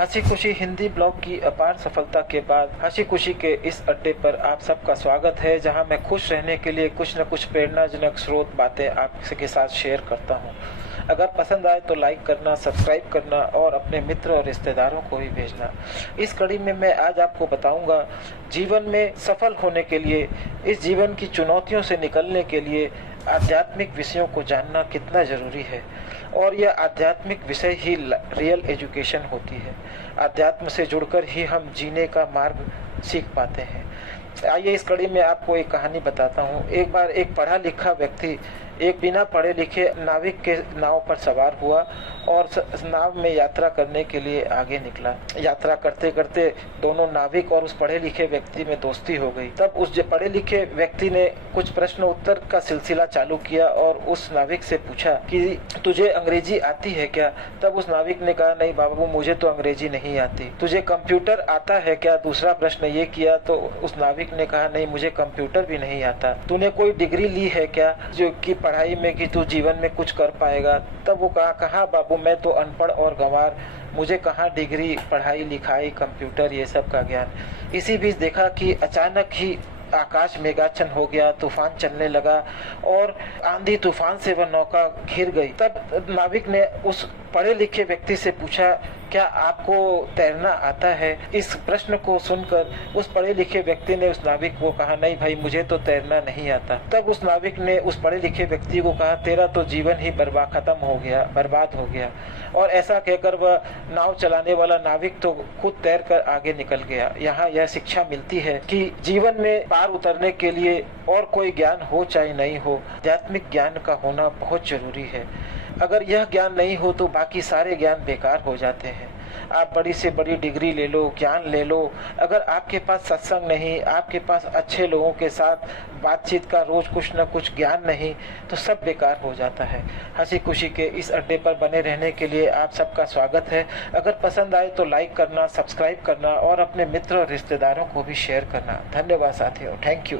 हंसी खुशी हिंदी ब्लॉग की अपार सफलता के बाद हंसी खुशी के इस अड्डे पर आप सबका स्वागत है, जहां मैं खुश रहने के लिए कुछ न कुछ प्रेरणाजनक स्रोत बातें आपके साथ शेयर करता हूं। अगर पसंद आए तो लाइक करना, सब्सक्राइब करना और अपने मित्र और रिश्तेदारों को भी भेजना। इस कड़ी में मैं आज आपको बताऊंगा जीवन में सफल होने के लिए, इस जीवन की चुनौतियों से निकलने के लिए आध्यात्मिक विषयों को जानना कितना जरूरी है। और यह आध्यात्मिक विषय ही रियल एजुकेशन होती है। अध्यात्म से जुड़कर ही हम जीने का मार्ग सीख पाते हैं। आइए इस कड़ी में आपको एक कहानी बताता हूँ। एक बार एक पढ़ा लिखा व्यक्ति एक बिना पढ़े लिखे नाविक के नाव पर सवार हुआ और नाव में यात्रा करने के लिए आगे निकला। यात्रा करते करते दोनों नाविक और उस पढ़े लिखे व्यक्ति में दोस्ती हो गई। तब उस पढ़े लिखे व्यक्ति ने कुछ प्रश्न उत्तर का सिलसिला चालू किया और उस नाविक से पूछा कि तुझे अंग्रेजी आती है क्या? तब उस नाविक ने कहा, नहीं बाबू, मुझे तो अंग्रेजी नहीं आती। तुझे कंप्यूटर आता है क्या? दूसरा प्रश्न ये किया तो उस नाविक ने कहा, नहीं मुझे कंप्यूटर भी नहीं आता। तूने कोई डिग्री ली है क्या जो कि पढ़ाई में कि तू जीवन में कुछ कर पाएगा? तब वो कहा बाबू, मैं तो अनपढ़ और गंवार, मुझे कहाँ डिग्री, पढ़ाई लिखाई, कंप्यूटर ये सब का ज्ञान। इसी बीच देखा कि अचानक ही आकाश मेघाच्छन्न हो गया, तूफान चलने लगा और आंधी तूफान से वह नौका घिर गई। तब नाविक ने उस पढ़े लिखे व्यक्ति से पूछा, क्या आपको तैरना आता है? इस प्रश्न को सुनकर उस पढ़े लिखे व्यक्ति ने उस नाविक को कहा, नहीं भाई, मुझे तो तैरना नहीं आता। तब उस नाविक ने उस पढ़े लिखे व्यक्ति को कहा, तेरा तो जीवन ही खत्म हो गया, बर्बाद हो गया। और ऐसा कहकर वह नाव चलाने वाला नाविक तो खुद तैर कर आगे निकल गया। यहाँ यह शिक्षा मिलती है कि जीवन में पार उतरने के लिए और कोई ज्ञान हो चाहे नहीं हो, आध्यात्मिक ज्ञान का होना बहुत जरूरी है। अगर यह ज्ञान नहीं हो तो बाकी सारे ज्ञान बेकार हो जाते हैं। आप बड़ी से बड़ी डिग्री ले लो, ज्ञान ले लो, अगर आपके पास सत्संग नहीं, आपके पास अच्छे लोगों के साथ बातचीत का रोज कुछ न कुछ ज्ञान नहीं, तो सब बेकार हो जाता है। हंसी खुशी के इस अड्डे पर बने रहने के लिए आप सबका स्वागत है। अगर पसंद आए तो लाइक करना, सब्सक्राइब करना और अपने मित्र और रिश्तेदारों को भी शेयर करना। धन्यवाद साथियों, थैंक यू।